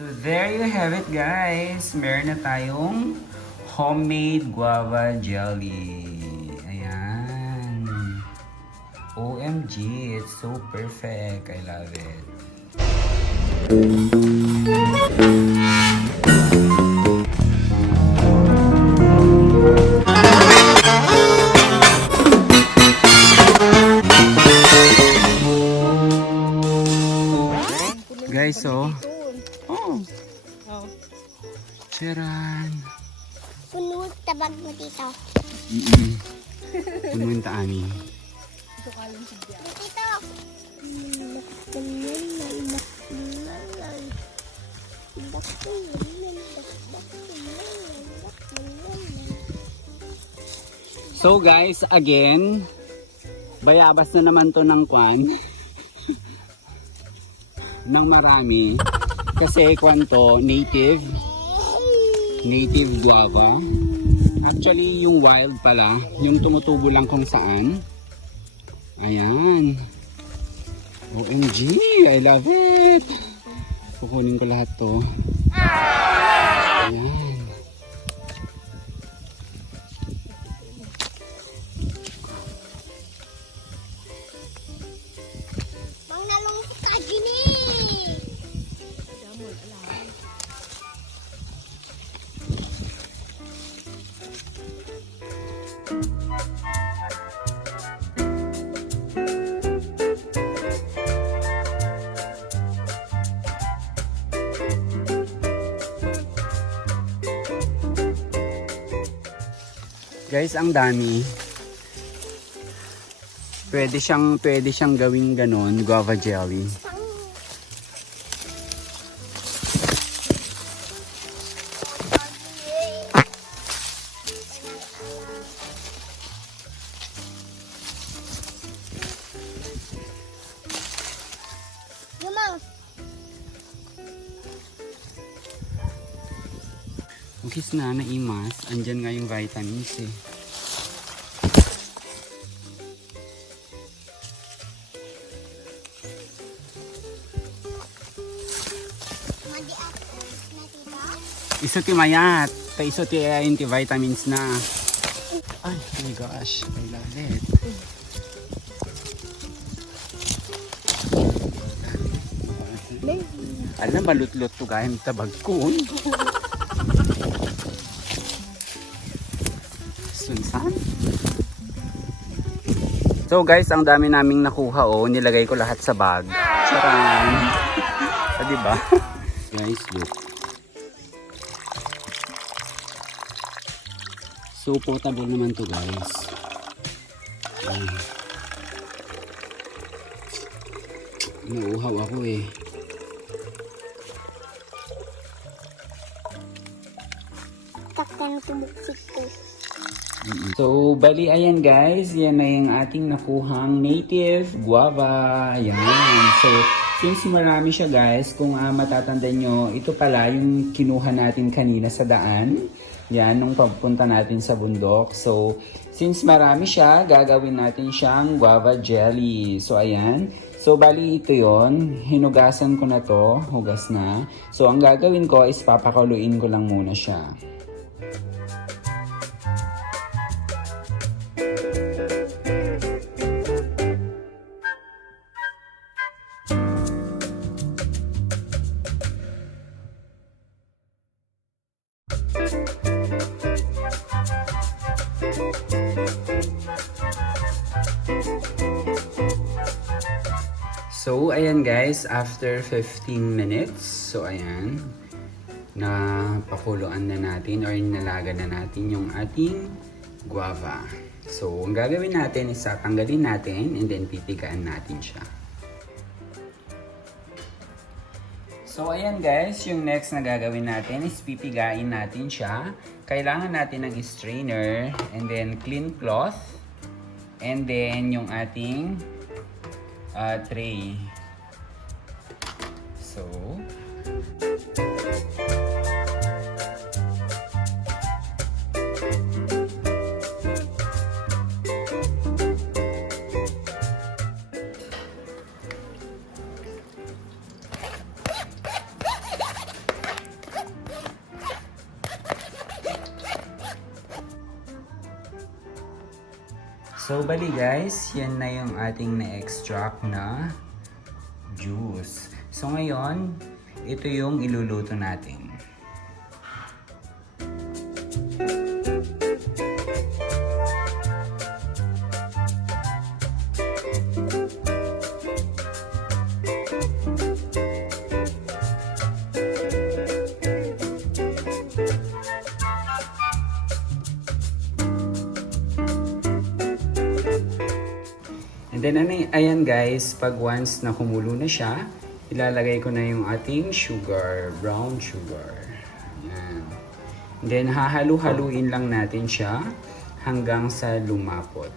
So there you have it guys. Meron na tayong homemade guava jelly. Ayan. OMG, it's so perfect. I love it. Guys, so Charan. Puno tabag mo dito. Puno yung taani. Dito. So guys, again, bayabas na naman to ng kwan. Ng marami. Kasi kwan to, native guava. Actually, yung wild pala, yung tumutubo lang kung saan. Ayan. OMG, I love it. Kukunin ko lahat to. Ayan. Mang nalungkot ka gini. Guys, ang dami. Pwede siyang gawing ganon, guava jelly. Yumang. Ukis na naimas, andyan nga yung vitamins eh. Iso ti mayat, ta iso ti anti-vitamins na. Ay, oh my gosh, I love it. Alam, malutlot to gayam tabagkun. Sunsan. So guys, ang dami naming nakuha oh, nilagay ko lahat sa bag. Charan. Diba? Guys, look. So potable naman to guys. Nauuhaw ako eh. Taktan tumuksik ko. So bali ayan guys, yan na yung ating nakuhang native guava. Ayan. So since marami siya guys, kung matatandaan nyo, ito pala yung kinuha natin kanina sa daan. Yan, nung pagpunta natin sa bundok. So, since marami siya, gagawin natin siyang guava jelly. So, ayan. So, bali ito yon. Hinugasan ko na to. Hugas na. So, ang gagawin ko is papakuluin ko lang muna siya. So, ayan guys, after 15 minutes, so ayan, napakuluan na natin or nalaga na natin yung ating guava. So, ang gagawin natin is tatanggalin natin and then pipigaan natin siya. So, ayan guys, yung next na gagawin natin is pipigain natin siya. Kailangan natin ng strainer and then clean cloth and then yung ating tray. So, So, bali guys, yan na yung ating na-extract na juice. So, ngayon, ito yung iluluto natin. And then, ayan guys, pag once na kumulo na siya, ilalagay ko na yung ating sugar, brown sugar. Ayan. And then, hahalu-haluin lang natin siya hanggang sa lumapot.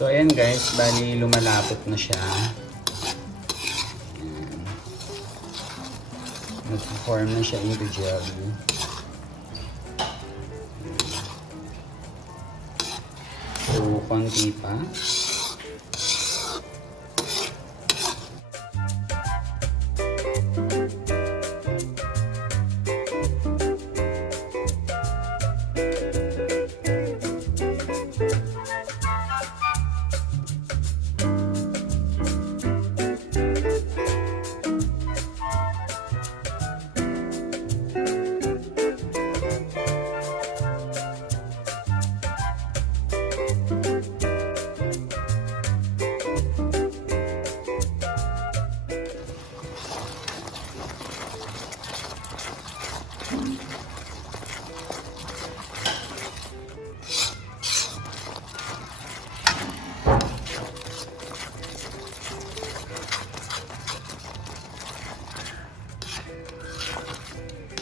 So, ayan guys, bali lumalapot na siya. Ayan. Nag-form na siya into jelly. So, konti pa.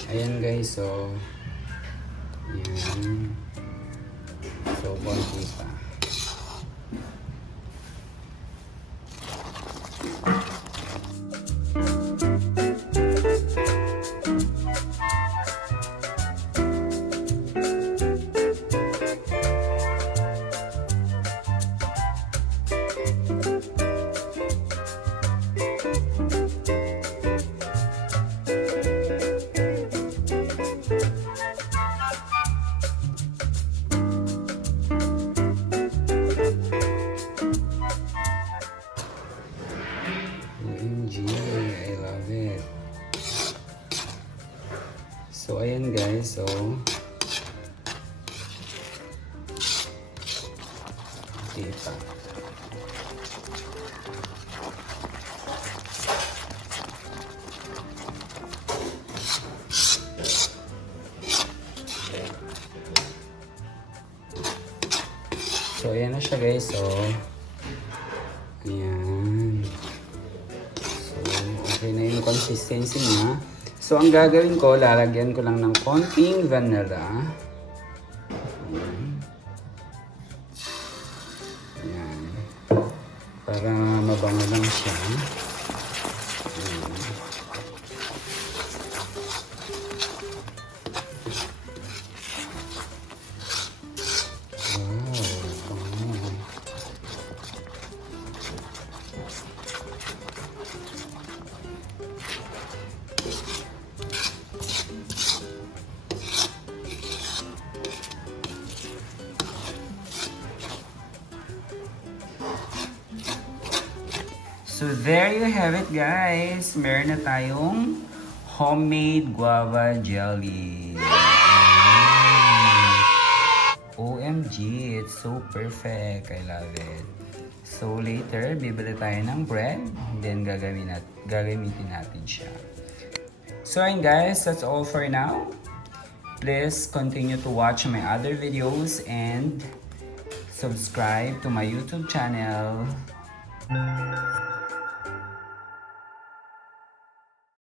Ayan guys, so ayan. So, konti pa. I love it. So, ayan guys. So, okay pa. So, ayan na siya guys. So, ayan. Okay na yung consistency niya. So, ang gagawin ko, lalagyan ko lang ng konting vanilla. Ayan. Ayan. Para mabango lang siya. Ayan. So there you have it guys. Meron na tayong homemade guava jelly. OMG, it's so perfect. I love it. So later, bibili tayo ng bread, then gagamitin natin siya. So ayun guys, that's all for now. Please continue to watch my other videos and subscribe to my YouTube channel.